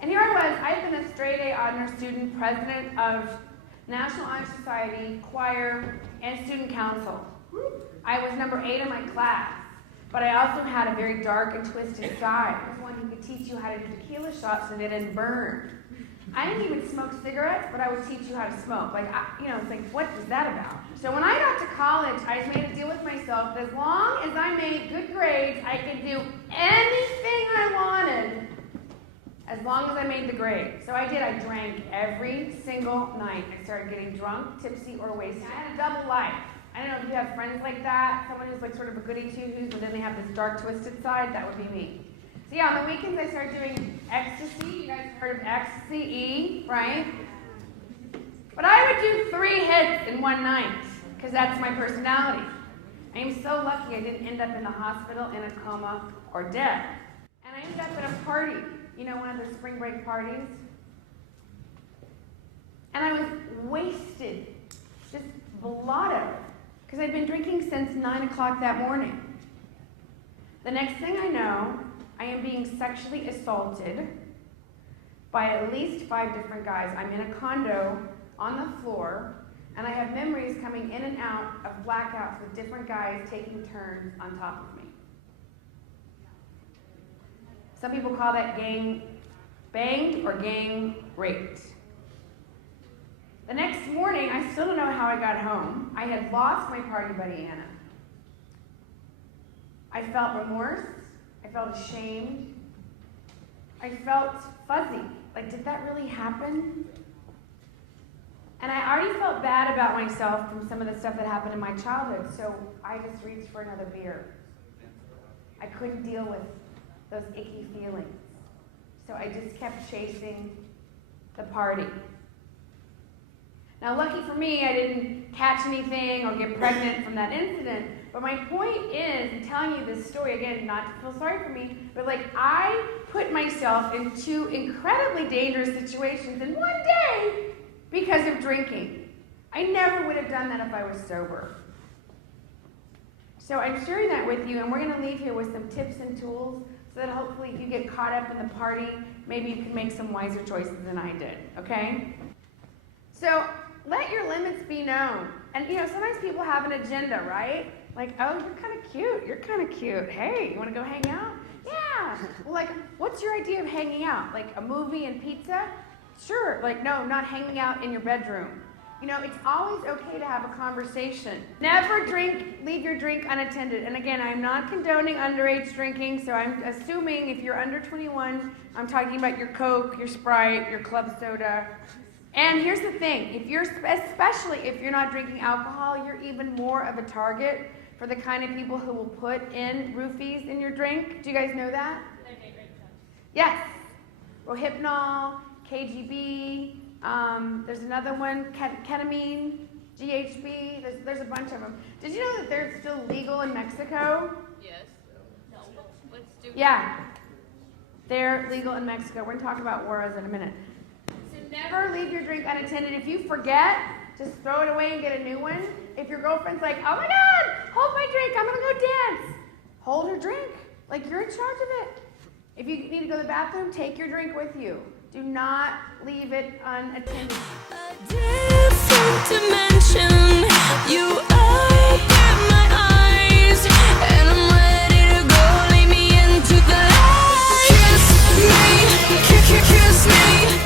And here I was, I had been a straight A honor student, president of National Honor Society, choir, and student council. I was number 8 in my class, but I also had a very dark and twisted side. I was one who could teach you how to do tequila shots so they didn't burn. I didn't even smoke cigarettes, but I would teach you how to smoke. It's like, what is that about? So when I got to college, I just made a deal with myself that as long as I made good grades, I could do anything I wanted, as long as I made the grade. So I did. I drank every single night. I started getting drunk, tipsy, or wasted. I had a double life. I don't know if you have friends like that, someone who's like sort of a goody two-shoes, but then they have this dark, twisted side. That would be me. So yeah, on the weekends I started doing ecstasy. You guys have heard of ecstasy, E, right? But I would do 3 hits in one night, because that's my personality. I am so lucky I didn't end up in the hospital in a coma or dead. And I ended up at a party, one of those spring break parties. And I was wasted, just blotto, because I'd been drinking since 9 o'clock that morning. The next thing I know, I am being sexually assaulted by at least 5 different guys. I'm in a condo on the floor, and I have memories coming in and out of blackouts with different guys taking turns on top of me. Some people call that gang banged or gang raped. The next morning, I still don't know how I got home. I had lost my party buddy, Anna. I felt remorse. I felt ashamed. I felt fuzzy. Like, did that really happen? And I already felt bad about myself from some of the stuff that happened in my childhood, so I just reached for another beer. I couldn't deal with those icky feelings. So I just kept chasing the party. Now, lucky for me, I didn't catch anything or get pregnant from that incident. But my point is, in telling you this story, again, not to feel sorry for me, but I put myself in 2 incredibly dangerous situations in one day because of drinking. I never would have done that if I was sober. So I'm sharing that with you, and we're going to leave here with some tips and tools so that hopefully if you get caught up in the party, maybe you can make some wiser choices than I did, okay? So let your limits be known. And sometimes people have an agenda, right? Like, oh, you're kind of cute. You're kind of cute. Hey, you want to go hang out? Yeah. Well, what's your idea of hanging out? Like a movie and pizza? Sure. No, not hanging out in your bedroom. It's always okay to have a conversation. Never leave your drink unattended. And again, I'm not condoning underage drinking, so I'm assuming if you're under 21, I'm talking about your Coke, your Sprite, your club soda. And here's the thing, especially if you're not drinking alcohol, you're even more of a target for the kind of people who will put in roofies in your drink. Do you guys know that? Yes. Rohypnol, KGB, there's another one, ketamine, GHB, there's a bunch of them. Did you know that they're still legal in Mexico? Yes. No, let's do it. Yeah. They're legal in Mexico. We're going to talk about Juarez in a minute. Never leave your drink unattended. If you forget, just throw it away and get a new one. If your girlfriend's like, oh my God, hold my drink, I'm gonna go dance. Hold her drink, you're in charge of it. If you need to go to the bathroom, take your drink with you. Do not leave it unattended. A different dimension, you open my eyes, and I'm ready to go, lead me into the light. Kiss me, kiss me.